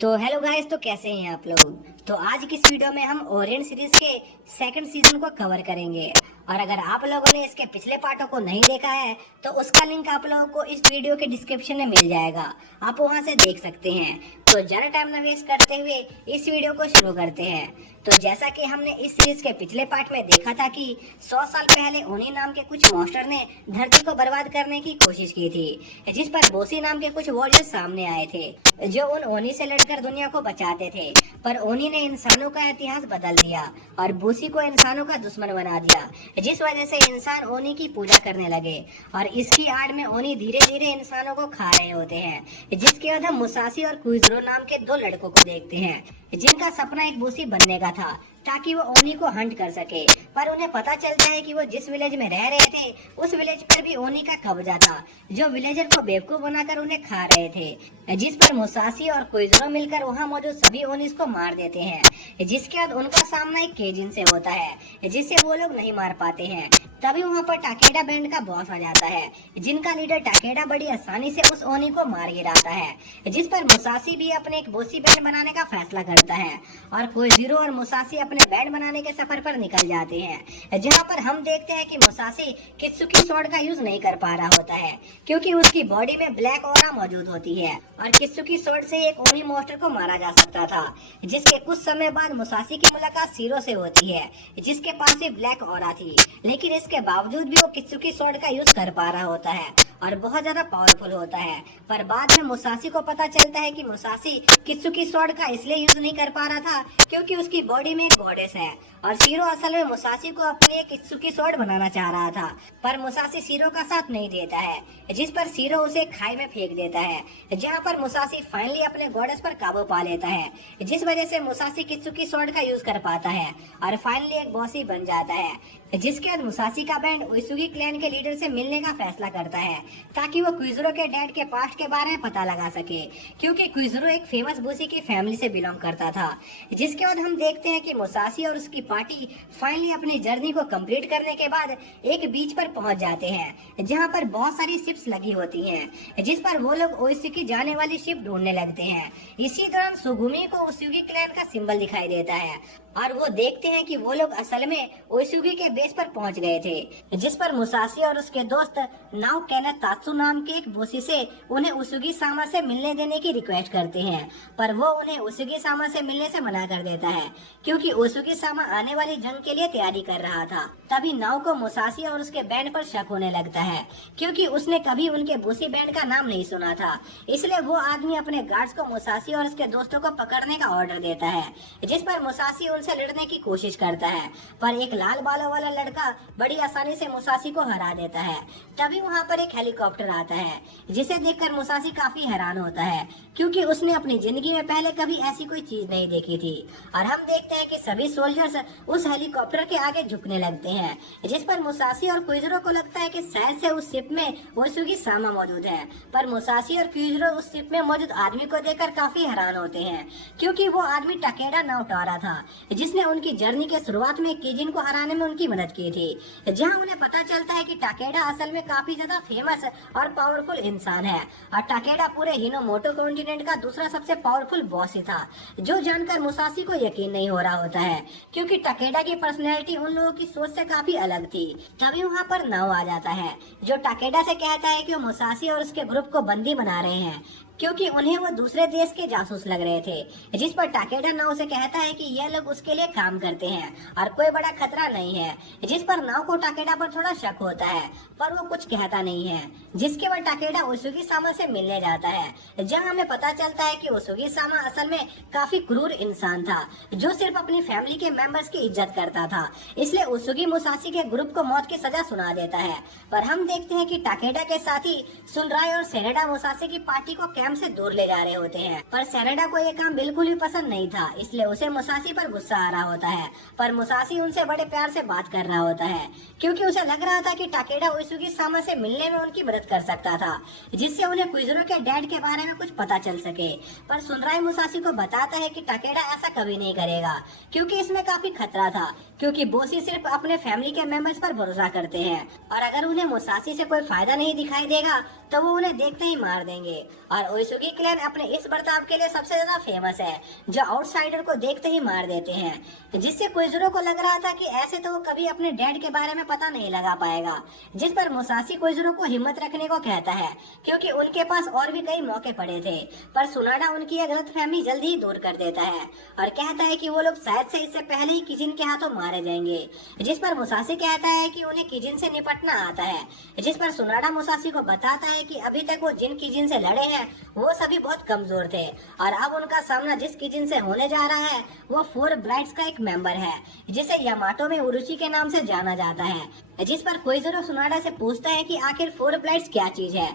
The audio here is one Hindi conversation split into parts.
तो हेलो गाइस, तो कैसे हैं आप लोग। तो आज की इस वीडियो में हम ओरिएंट सीरीज के सेकंड सीजन को कवर करेंगे। और अगर आप लोगों ने इसके पिछले पार्टों को नहीं देखा है तो उसका लिंक आप लोगों को इस वीडियो के डिस्क्रिप्शन में मिल जाएगा, आप वहां से देख सकते हैं। तो ज्यादा टाइम न वेस्ट करते हुए इस वीडियो को शुरू करते हैं। तो जैसा कि हमने इस सीरीज के पिछले पार्ट में देखा था कि 100 साल पहले ओनी नाम के कुछ मॉन्स्टर ने धरती को बर्बाद करने की कोशिश की थी, जिस पर बोसी नाम के कुछ वॉरियर्स सामने आए थे जो उन ओनी से लड़कर दुनिया को बचाते थे। पर ओनी ने इंसानों का इतिहास बदल दिया और बोसी को इंसानों का दुश्मन बना दिया, जिस वजह से इंसान ओनी की पूजा करने लगे और इसकी आड़ में ओनी धीरे धीरे इंसानों को खा रहे होते हैं। जिसके बाद हम मुसासी और कुइजरो नाम के दो लड़कों को देखते हैं जिनका सपना एक बोसी बनने का था ताकि वो ओनी को हंट कर सके। पर उन्हें पता चलता है कि वो जिस विलेज में रह रहे थे उस विलेज पर भी ओनी का कब्जा था, जो विलेजर को बेवकूफ बनाकर उन्हें खा रहे थे। जिस पर मुसासी और कुइजरो मिलकर वहां मौजूद सभी ओनीस को मार देते हैं। जिसके बाद उनका सामना एक केजिन से होता है जिससे वो लोग नहीं मार पाते हैं। तभी वहाँ पर टाकेडा बैंड का बॉस आ जाता है, जिनका लीडर टाकेडा बड़ी आसानी से उस ओनी को मार गिराता है। जिस पर मुसासी भी अपने एक बोसी बैंड बनाने का फैसला करता है और कोइजीरो और मुसासी अपने बैंड बनाने के सफर पर निकल जाते हैं। जहाँ पर हम देखते हैं कि मुसासी कित्सुकी स्वॉर्ड का यूज नहीं कर पा रहा होता है क्योंकि उसकी बॉडी में ब्लैक ऑरा मौजूद होती है और कित्सुकी स्वॉर्ड से एक ओनी मॉन्स्टर को मारा जा सकता था। जिसके कुछ समय बाद मुसासी की मुलाकात सीरो से होती है जिसके पास भी ब्लैक ऑरा थी, लेकिन इसके बावजूद भी वो कित्सुकी स्वॉर्ड का यूज कर पा रहा होता है और बहुत ज्यादा पावरफुल होता है। पर बाद में मुसासी को पता चलता है कि मुसासी कित्सुकी स्वॉर्ड का इसलिए यूज नहीं कर पा रहा था क्योंकि उसकी बॉडी में एक गॉडेस है और सीरो असल में मुसासी को अपने कित्सुकी स्वॉर्ड बनाना चाह रहा था। पर मुसासी सीरो का साथ नहीं देता है, जिस पर सीरो उसे खाई में फेंक देता है, जहां पर मुसासी फाइनली अपने गॉडेस पर काबू पा लेता है, जिस वजह से मुसासी कित्सुकी स्वॉर्ड का यूज कर पाता है और फाइनली एक बॉसी बन जाता है। जिसके बाद मुसासी का बैंड उइसुगी क्लैन के लीडर से मिलने का फैसला करता है ताकि वो कुइजरो के डैड के पास्ट के बारे में पता लगा सके, क्योंकि कुइजरो एक फेमस बोसी की फैमिली से बिलोंग करता था। जिसके बाद हम देखते हैं कि मुसासी और उसकी पार्टी फाइनली अपनी जर्नी को कंप्लीट करने के बाद एक बीच पर पहुंच जाते हैं जहां पर बहुत सारी शिप्स लगी होती हैं, जिस पर वो लोग उइसुगी जाने वाली शिप ढूंढने लगते हैं। इसी दौरान सुगुमी को उइसुगी क्लैन का सिंबल दिखाई देता है और वो देखते हैं कि वो लोग असल में उइसुगी के बेस पर पहुंच गए थे। जिस पर मुसासी और उसके दोस्त नाउ केनेथ तात्सु नाम के एक बोसी से उन्हें उइसुगी सामा से मिलने देने की रिक्वेस्ट करते हैं, पर वो उन्हें उइसुगी सामा से मिलने से मना कर देता है क्योंकि उइसुगी सामा आने वाली जंग के लिए तैयारी कर रहा था। तभी नाउ को मुसासी और उसके बैंड पर शक होने लगता है क्योंकि उसने कभी उनके बोसी बैंड का नाम नहीं सुना था। इसलिए वो आदमी अपने गार्ड्स को मुसासी और उसके दोस्तों को पकड़ने का ऑर्डर देता है, जिस पर मुसासी उनसे लड़ने की कोशिश करता है, पर एक लाल बालों वाला लड़का बड़ी आसानी से मुसासी को हरा देता है। तभी वहाँ पर एक हेलीकॉप्टर आता है जिसे देखकर मुसासी काफी हैरान होता है क्योंकि उसने अपनी जिंदगी में पहले कभी ऐसी कोई चीज नहीं देखी थी। और हम देखते हैं कि सभी सोल्जर्स उस हेलीकॉप्टर के आगे झुकने लगते हैं, जिस पर मुसासी और कुइजरो को लगता है कि शायद से उस शिप में उइसुगी सामा मौजूद है। पर मुसासी और कुइजरो उस शिप में मौजूद आदमी को देखकर काफी हैरान होते हैं क्योंकि वो आदमी टाकेडा नाओटोरा था, जिसने उनकी जर्नी के शुरुआत में केजिन को हराने में उनकी मदद की थी। जहां उन्हें पता चलता है कि टाकेडा असल में काफी ज्यादा फेमस और पावरफुल इंसान है और टाकेडा पूरे हिनोमोटो कॉन्टिनेंट का दूसरा सबसे पावरफुल बॉस ही था, जो जानकर मुसासी को यकीन नहीं हो रहा होता है क्योंकि टाकेडा की पर्सनैलिटी उन लोगों की सोच से काफी अलग थी। तभी वहाँ पर नाओ आ जाता है जो टाकेडा से कहता है कि वो मुसासी और उसके ग्रुप को बंदी बना रहे हैं क्योंकि उन्हें वो दूसरे देश के जासूस लग रहे थे। जिस पर टाकेडा नाव से कहता है कि ये लोग उसके लिए काम करते हैं और कोई बड़ा खतरा नहीं है। जिस पर नाव को टाकेडा पर थोड़ा शक होता है पर वो कुछ कहता नहीं है। जिसके बाद टाकेडा उइसुगी सामा से मिलने जाता है, जहां हमें पता चलता है कि उइसुगी सामा असल में काफी क्रूर इंसान था जो सिर्फ अपनी फैमिली के मेंबर्स की इज्जत करता था। इसलिए उइसुगी मुसासी के ग्रुप को मौत की सजा सुना देता है। पर हम देखते हैं कि टाकेडा के साथी सुनराय और सेनेडा मुसासी की पार्टी को कैंप से दूर ले जा रहे होते हैं, पर सेनेडा को ये काम बिल्कुल भी पसंद नहीं था, इसलिए उसे मुसासी पर गुस्सा आ रहा होता है। पर मुसासी उनसे बड़े प्यार से बात कर रहा होता है क्योंकि उसे लग रहा था कि टाकेडा उइसुगी सामा से मिलने में उनकी मदद कर सकता था, जिससे उन्हें कुइजरो के डैड के बारे में कुछ पता चल सके। पर सुनराय मुसासी को बताता है कि टाकेडा ऐसा कभी नहीं करेगा क्योंकि इसमें काफी खतरा था, क्योंकि बोसी सिर्फ अपने फैमिली के मेंबर्स पर भरोसा करते हैं और अगर उन्हें मुसासी से कोई फायदा नहीं दिखाई देगा तो वो उन्हें देखते ही मार देंगे। और ओइसुगी क्लैन अपने इस बर्ताव के लिए सबसे ज्यादा फेमस है, जो आउटसाइडर को देखते ही मार देते हैं, जिससे कोइजुरो को लग रहा था कि ऐसे तो वो कभी अपने डैड के बारे में पता नहीं लगा पाएगा। जिस पर मुसाशी कोइजुरो को हिम्मत रखने को कहता है, क्योंकि उनके पास और भी कई मौके पड़े थे। पर सुनाडा उनकी यह गलतफहमी जल्दी ही दूर कर देता है और कहता है कि वो लोग शायद से इससे पहले ही किजिन के हाथों मारे जाएंगे। जिस पर मुसाशी कहता है कि उन्हें किजिन से निपटना आता है। जिस पर सुनाडा मुसाशी को बताता है कि अभी तक वो जिन किजिन से लड़े हैं वो सभी बहुत कमजोर थे, और अब उनका सामना जिस किजिन से होने जा रहा है वो 4 ब्लाइड्स का एक मेंबर है, जिसे यामाटो में उरुची के नाम से जाना जाता है। जिस पर कोइजुरो सुनाडा से पूछता है कि आखिर 4 ब्लाइड्स क्या चीज है।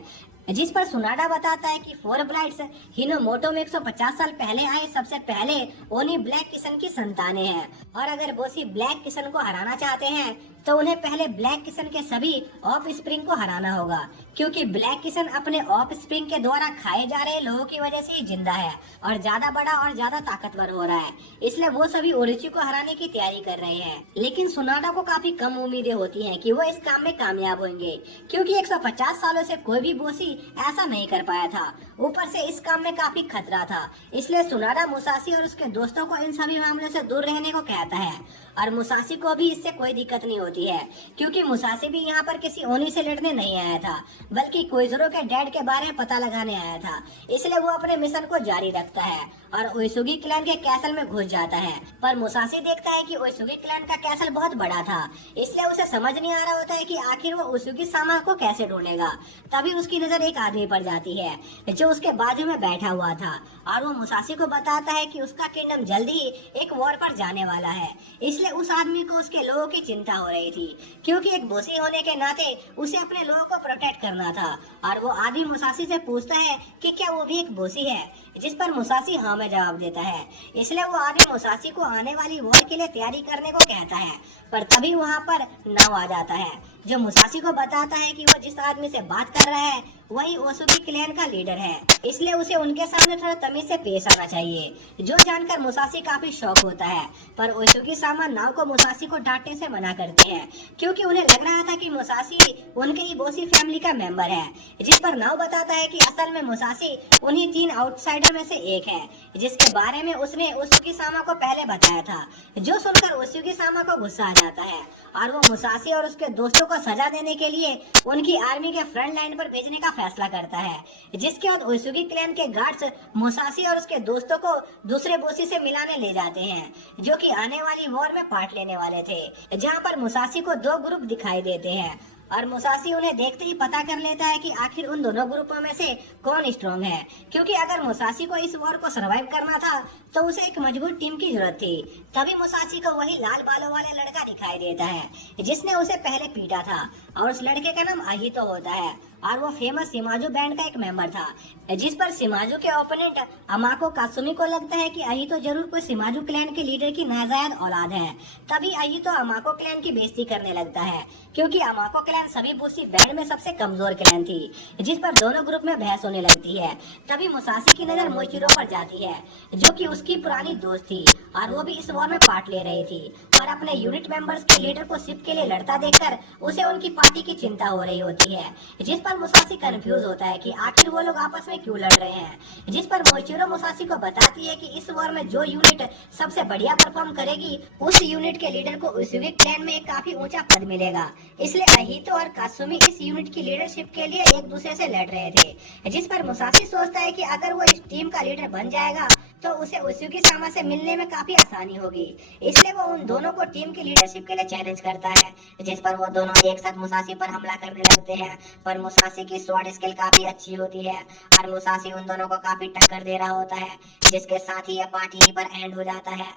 जिस पर सुनाडा बताता है कि 4 ब्लाइड्स हिनोमोटो में 150 साल पहले आए सबसे पहले ओनी ब्लैक किसन की संतानें हैं, और अगर बोसी ब्लैक किसन को हराना चाहते हैं तो उन्हें पहले ब्लैक किसन के सभी ऑफ स्प्रिंग को हराना होगा, क्योंकि ब्लैक किसन अपने ऑफ स्प्रिंग के द्वारा खाए जा रहे लोगों की वजह से ही जिंदा है और ज्यादा बड़ा और ज्यादा ताकतवर हो रहा है। इसलिए वो सभी ओरिची को हराने की तैयारी कर रहे हैं। लेकिन सुनाडा को काफी कम उम्मीदें होती हैं कि वो इस काम में कामयाब होंगे, क्योंकि 150 सालों से कोई भी बोसी ऐसा नहीं कर पाया था। ऊपर से इस काम में काफी खतरा था, इसलिए सुनाडा मुसाशी और उसके दोस्तों को इन सभी मामलों से दूर रहने को कहता है। और मुसाशी को भी इससे कोई दिक्कत नहीं होती है, क्योंकि मुसाशी भी यहाँ पर किसी ओनी से लड़ने नहीं आया था, बल्कि कोइजुरो के डैड के बारे में पता लगाने आया था। इसलिए वो अपने मिशन को जारी रखता है और ओइसुगी क्लैन के कैसल में घुस जाता है। पर मुसाशी देखता है कि ओइसुगी क्लैन का कैसल बहुत बड़ा था, इसलिए उसे समझ नहीं आ रहा होता है कि आखिर वो ओइसुगी सामा को कैसे ढूंढेगा। तभी उसकी नजर एक आदमी पर जाती है जो उसके बाजू में बैठा हुआ था, और वो मुसाशी को बताता है कि उसका किंगडम जल्दी ही एक वॉर पर जाने वाला है। इसलिए उस आदमी को उसके लोगों की चिंता हो रही थी, क्योंकि एक बोसी होने के नाते उसे अपने लोगों को प्रोटेक्ट करना था। और वो आदमी मुसाशी से पूछता है कि क्या वो भी एक बोसी है, जिस पर मुसाशी हाँ में जवाब देता है। इसलिए वो आदमी मुसाशी को आने वाली वॉर के लिए तैयारी करने को कहता है। पर तभी वहाँ पर नाव आ जाता है, जो मुसाशी को बताता है कि वो जिस आदमी से बात कर रहा है वही ओसुगी क्लैन का लीडर है, इसलिए उसे उनके सामने थोड़ा तमीज से पेश आना चाहिए। जो जानकर मुसाशी काफी शौक होता है, पर ओसुगी सामा नाव को मुसाशी को डांटने से मना करते हैं, क्योंकि उन्हें लग रहा था कि मुसाशी उनके ही बोसी फैमिली का मेंबर है। जिस पर नाव बताता है कि असल में मुसाशी उन्हीं 3 आउटसाइडर में से एक है, जिसके बारे में उसने ओसुगी सामा को पहले बताया था। जो सुनकर ओसुगी सामा को गुस्सा आ जाता है और वो मुसाशी और उसके दोस्तों को सजा देने के लिए उनकी आर्मी के फ्रंट लाइन पर भेजने का फैसला करता है। जिसके बाद ओसुगी क्लैन के गार्ड्स मुसाशी और उसके दोस्तों को दूसरे बोसी से मिलाने ले जाते हैं, जो कि आने वाली वॉर में पार्ट लेने वाले थे, जहां पर मुसाशी को 2 ग्रुप दिखाई देते हैं और मुसाशी उन्हें देखते ही पता कर लेता है कि आखिर उन दोनों ग्रुपों में से कौन स्ट्रॉन्ग है, क्योंकि अगर मुसाशी को इस वॉर को सरवाइव करना था तो उसे एक मजबूत टीम की जरूरत थी। तभी मुसाशी को वही लाल बालों वाला लड़का दिखाई देता है जिसने उसे पहले पीटा था, और उस लड़के का नाम अहितो होता है और वो फेमस शिमाजू बैंड का एक मेंबर था। जिस पर शिमाजू के ओपोनेंट अमाको कासुमी को लगता है कि अहितो जरूर कोई शिमाजू क्लैन के लीडर की नाजायज औलाद है। तभी अहितो अमाको क्लैन की बेइज्जती करने लगता है, क्योंकि अमाको क्लैन सभी बोसी बैंड में सबसे कमजोर क्लैन थी। जिस पर दोनों ग्रुप में बहस होने लगती है। तभी मुसाशी की नजर मोइचिरो पर जाती है, जो कि उसकी पुरानी दोस्त थी और वो भी इस वॉर में पार्ट ले रही थी, और अपने यूनिट मेंबर्स के लीडर को शिप के लिए लड़ता देखकर उसे उनकी पार्टी की चिंता हो रही होती है। जिस पर मुसाशी कंफ्यूज होता है कि आखिर वो लोग आपस में क्यों लड़ रहे हैं। जिस पर मोइचिरो मुसाशी को बताती है कि इस वॉर में जो यूनिट सबसे बढ़िया परफॉर्म करेगी उस यूनिट के लीडर को ओसुगी क्लैन में एक काफी ऊंचा पद मिलेगा। इसलिए अहितो और कासुमी इस यूनिट की लीडरशिप के लिए एक दूसरे से लड़ रहे थे। जिस पर मुसाशी सोचता है कि अगर वो इस टीम का लीडर बन जाएगा तो उसे ओसुगी सामा से मिलने में काफी आसानी होगी। इसलिए वो उन दोनों को टीम की लीडरशिप के लिए चैलेंज करता है, जिस पर वो दोनों एक साथ मुसाशी पर हमला करने लगते हैं। पर मुसाशी की स्वॉर्ड स्किल काफी अच्छी होती है और मुसाशी उन दोनों को काफी टक्कर दे रहा होता है, जिसके साथ ही यह पार्टी पर एंड हो जाता है।